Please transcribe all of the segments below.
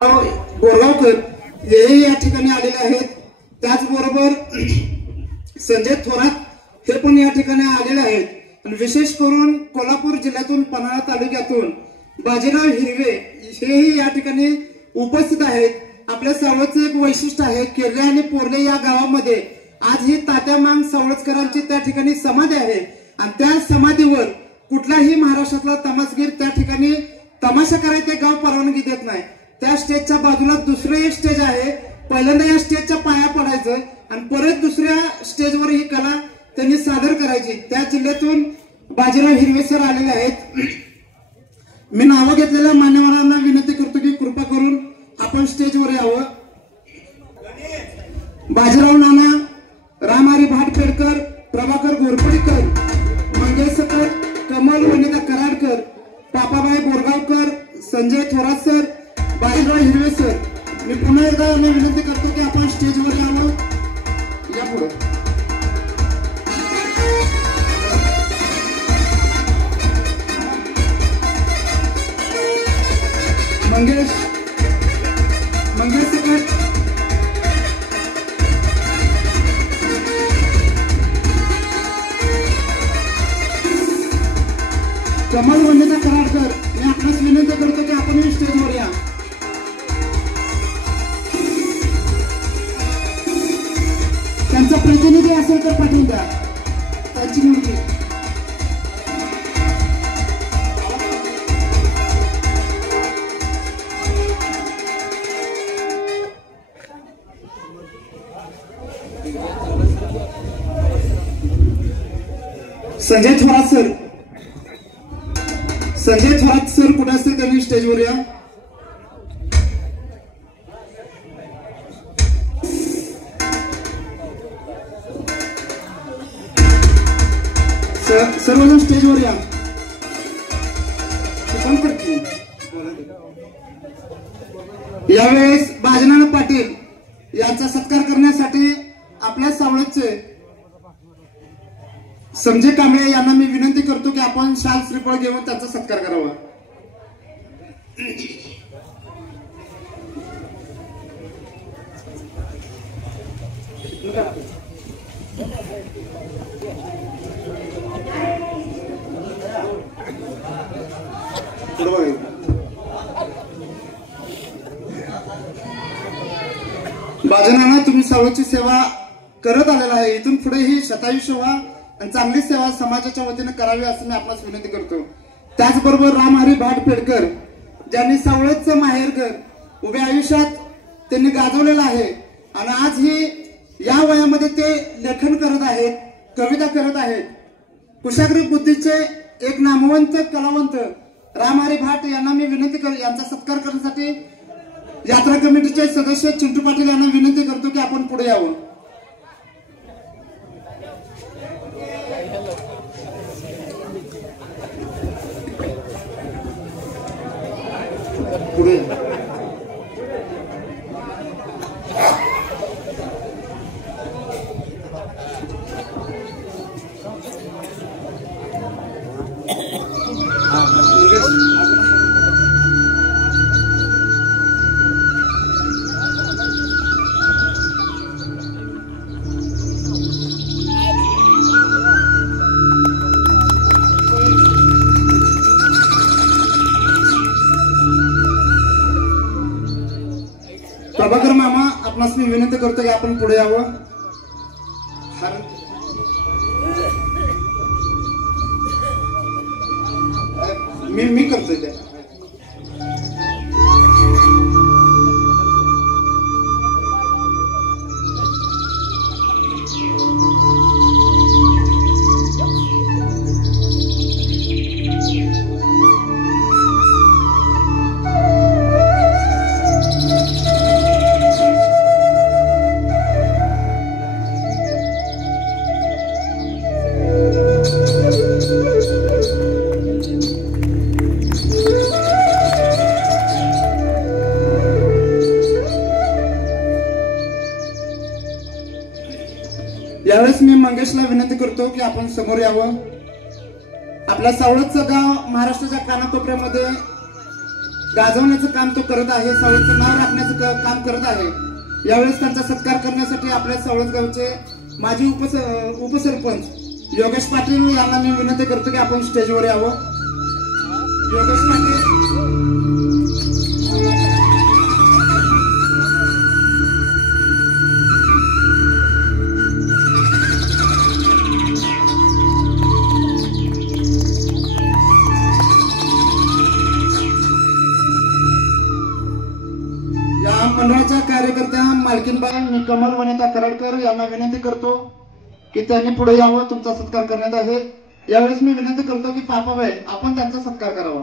बोरगावकर हेही या ठिकाणी आलेले आहेत। त्याचबरोबर संजय थोरात हे पण या ठिकाणी आलेले आहेत। आणि विशेष करून कोल्हापूर जिल्ह्यातून पन्हाळा तालुक्यातून बाजीराव हिरवे हेही या ठिकाणी उपस्थित आहेत। आपल्या सावळचं एक वैशिष्ट्य आहे, केर्ले आणि पोर्ले या गावामध्ये आज ही तात्या मांग सावळकरांची त्या ठिकाणी समाधी आहे। आणि त्या समाधीवर कुठलाही महाराष्ट्रातला तमासगीर त्या ठिकाणी तमाशा करायला ते गाव परवानगी देत नाही। त्या स्टेजच्या बाजूला दुसरं एक स्टेज आहे, पहिल्यांदा या स्टेजच्या पाया पडायचं आणि परत दुसऱ्या स्टेजवर ही कला त्यांनी सादर करायची। त्या जिल्ह्यातून बाजीराव हिरवे सर आलेले आहेत। मी नावं घेतलेल्या मान्यवरांना विनंती करतो की कृपा करून आपण स्टेजवर यावं। बाजीराव नाना, रामहरी भाटपेडकर, प्रभाकर घोरपडीकर, मंगेशकर, कमल वनिता कराडकर, पापाबाई बोरगावकर, संजय थोरात सर, बाजीराव हिरवे सर, मी पुन्हा एकदा विनंती करतो की आपण स्टेजवर यावं। या पुढे मंगेशकर, कमल वंदिता कराडकर, मी आपणास विनंती करतो की आपण स्टेजवर या। त्यांचा प्रतिनिधी असेल तर पाठवून द्या, त्यांची मुलगी। संजय थोरात सर, संजय थोरात सर कुठे असतील त्यांनी स्टेजवर या। सर्वजण स्टेजवर या। यावेळेस बाजनाना पाटील यांचा सत्कार करण्यासाठी आपल्या सावळचे संजय कांबळे यांना मी विनंती करतो की आपण शाल श्रीफळ घेऊन त्यांचा सत्कार करावा। बाजनाना, तुम्ही सावळची सेवा करत आलेला आहे, इथून पुढे ही शतायुष्य व्हा आणि चांगली सेवा समाजाच्या वतीने करावी असं मी आपणास विनंती करतो। त्याचबरोबर रामहरी भाटपेडकर ज्यांनी सावळचं माहेरघर उभ्या आयुष्यात त्यांनी गाजवलेलं आहे आणि आज ही या वयामध्ये ते लेखन करत आहेत, कविता करत आहेत। कुशाग्र बुद्धीचे एक नामवंत कलावंत रामहरी भाट यांना मी विनंती करतो, यांचा सत्कार करण्यासाठी यात्रा कमिटीचे सदस्य चिंटू पाटील यांना विनंती करतो की आपण पुढे यावं। पुढे प्रभाकर मामा, आपणास मी विनंती करतो की आपण पुढे यावं। मी करतोय ते। यावेळेस मी मंगेशला विनंती करतो की आपण समोर यावं। आपल्या सावळचं गाव महाराष्ट्राच्या कानाकोपऱ्यामध्ये गाजवण्याचं काम तो करत आहे, सावळचं नाव राखण्याचं काम करत आहे। यावेळेस त्यांचा सत्कार करण्यासाठी आपल्या सावळज गावचे माजी उपसरपंच योगेश पाटील यांना मी विनंती करतो की आपण स्टेजवर यावं। योगेश पाटील मंडळाच्या कार्यकर्त्या मालकीनबाई मी कमल वनिता कराडकर यांना विनंती करतो की त्यांनी पुढे यावं, तुमचा सत्कार करण्यात आहे। यावेळेस मी विनंती करतो की पापाबाई आपण त्यांचा सत्कार करावा।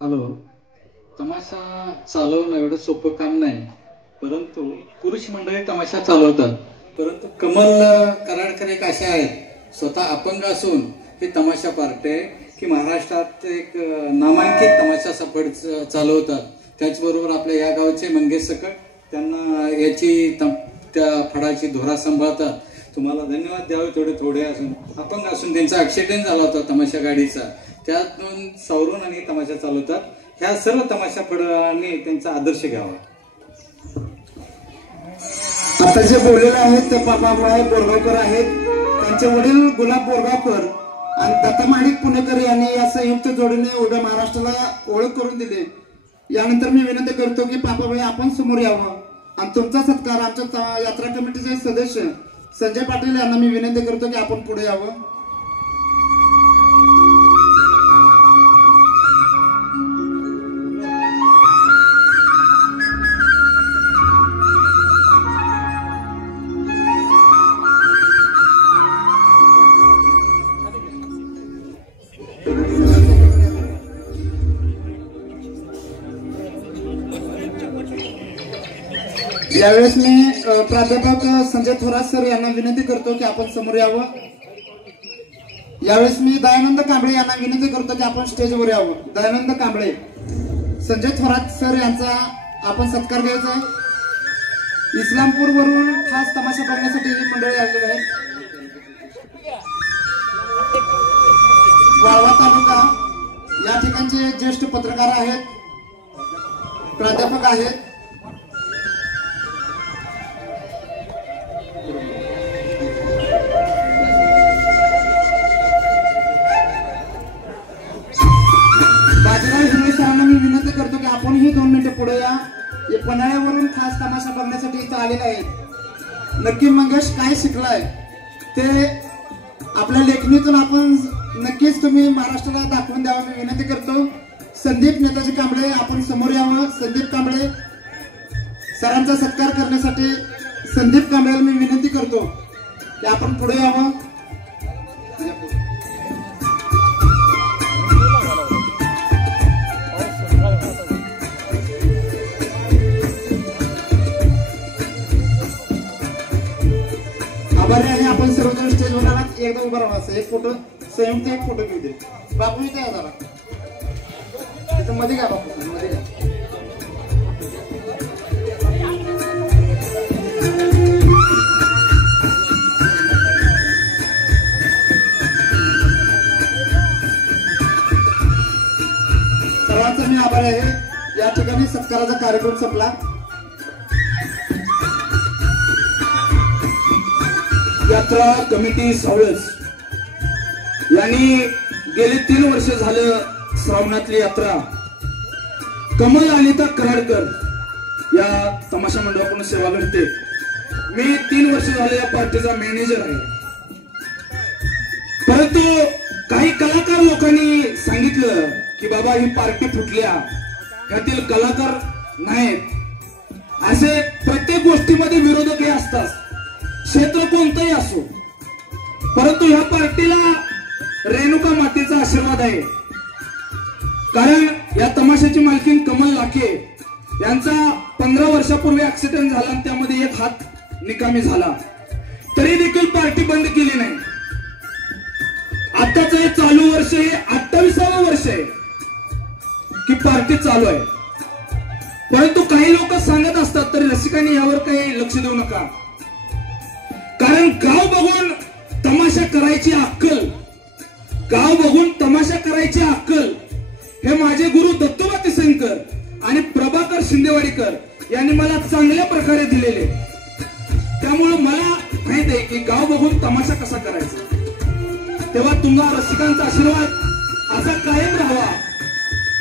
हॅलो, तमाशा चालवणं एवढं सोपं काम नाही, परंतु पुरुष मंडळी तमाशा चालवतात। परंतु कमल कराडकर एक असे आहेत स्वतः अपंग असून हे तमाशा पार्टी आहे की महाराष्ट्रात एक नामांकित तमाशा सफळ चालवतात। त्याचबरोबर आपल्या या गावचे मंगेश सकट त्यांना याची त्या फडाची धोरा सांभाळतात। तुम्हाला धन्यवाद द्यावे थोडे असून अपंग असून त्यांचा ऍक्सिडेंट झाला होता तमाशा गाडीचा, त्यातून सावरून आणि तमाशा चालवतात। ह्या सर्व तमाशा फडांनी त्यांचा आदर्श घ्यावा। आता जे बोललेले आहेत ते पापाबाई बोरगावकर आहेत, त्यांचे वडील गुलाब बोरगावकर आणि दत्ता माणिक पुणेकर यांनी या संयुक्त जोडीने उभ्या महाराष्ट्राला ओळख करून दिली। यानंतर मी विनंती करतो की पापाबाई आपण समोर यावं आणि तुमचा सत्कार आमच्या यात्रा कमिटीचे सदस्य संजय पाटील यांना मी विनंती करतो की आपण पुढे यावं। यावेळेस मी प्राध्यापक संजय थोरात सर यांना विनंती करतो की आपण समोर यावं। यावेळेस मी दयानंद कांबळे यांना विनंती करतो की आपण स्टेजवर यावं। दयानंद कांबळे, संजय थोरात सर यांचा आपण सत्कार घ्यायचा। इस्लामपूर वरून खास तमाशा बघण्यासाठी ही मंडळी आलेली आहे। वाळवा तालुका या ठिकाणचे ज्येष्ठ पत्रकार आहेत, प्राध्यापक आहेत। मी विनंती करतो की आपणही 2 मिनिटे पुढे या। पन्हाळ्यावरून खास तमाशा बघण्यासाठी इथं आलेले आहेत। नक्की मंगेश काय शिकलाय ते आपल्या लेखणीतून आपण नक्कीच तुम्ही महाराष्ट्राला दाखवून द्यावं मी विनंती करतो। संदीप नेताजी कांबळे आपण समोर यावं। संदीप कांबळे सरांचा सत्कार करण्यासाठी संदीप कांबळेला मी विनंती करतो की आपण पुढे यावं। आभारी आहे आपण सर्वजण स्टेजवर आलात, एकदा उभा राहा। एक फोटो संयुक्त एक फोटो घेऊ दे। बापू इथे या जरा, इथं मध्ये घ्या बापू, मध्ये घ्या। सर्वांचा मी आभारी आहे। या ठिकाणी सत्काराचा कार्यक्रम संपला। यात्रा कमिटी सावळज यांनी गेली 3 वर्ष झालं श्रावणातली यात्रा कमल अनिता कराडकर या तमाशा मंडळाकडून सेवा करते। मी 3 वर्ष झाले या पार्टीचा मॅनेजर आहे, परंतु काही कलाकार लोकांनी सांगितलं की बाबा ही पार्टी फुटल्या, यातील कलाकार नाहीत। असे प्रत्येक गोष्टीमध्ये विरोधक हे असतात, क्षेत्र कोणतंही असो, परंतु ह्या पार्टीला रेणुका मातेचा आशीर्वाद आहे। कारण या तमाशाची मालकीन कमल लाखे यांचा 15 वर्षापूर्वी ऍक्सिडेंट झाला आणि त्यामध्ये एक हात निकामी झाला, तरी देखील पार्टी बंद केली नाही। आताच हे चालू वर्ष हे 28वं वर्ष आहे की पार्टी चालू आहे. परंतु काही लोक सांगत असतात तरी रसिकांनी यावर काही लक्ष देऊ नका. कारण गाव बघून तमाशा करायची अक्कल, गाव बघून तमाशा करायची अक्कल हे माझे गुरु दत्तोबा तिसनकर आणि प्रभाकर शिंदेवाडीकर यांनी मला चांगल्या प्रकारे दिलेले. त्यामुळे मला माहित आहे की गाव बघून तमाशा कसा करायचा. तेव्हा तुम्हा रसिकांचा आशीर्वाद असा कायम राहावा.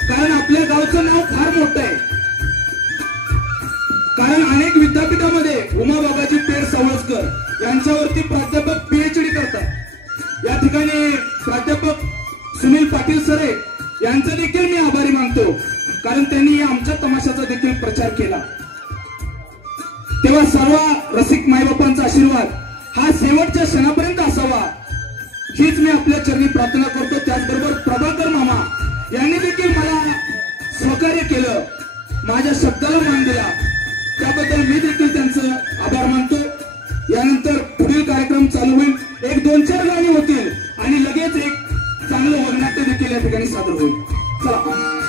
कारण आपल्या गावचं नाव फार मोठं आहे. कारण अनेक विद्यापीठामध्ये उमा बाबाजी पेर सावळकर यांच्यावरती प्राध्यापक पीएचडी करतात. या ठिकाणी प्राध्यापक सुनील पाटील सरे यांचा देखील मी आभारी मानतो. कारण त्यांनी आमच्या तमाशाचा देखील प्रचार केला. तेव्हा सर्व रसिक मायबापांचा आशीर्वाद हा शेवटच्या क्षणापर्यंत असावा हीच मी आपल्या चरणी प्रार्थना करतो. त्याचबरोबर प्रभाकर मामा यांनी देखील मला सहकार्य केलं, माझ्या शब्दाला मान दिला, त्याबद्दल मी देखील त्यांचं आभार मानतो. यानंतर पुढील कार्यक्रम चालू होईल. 1-2-4 गाणी होतील आणि लगेच एक चांगलं वगनाट्य देखील या ठिकाणी सादर होईल. चला.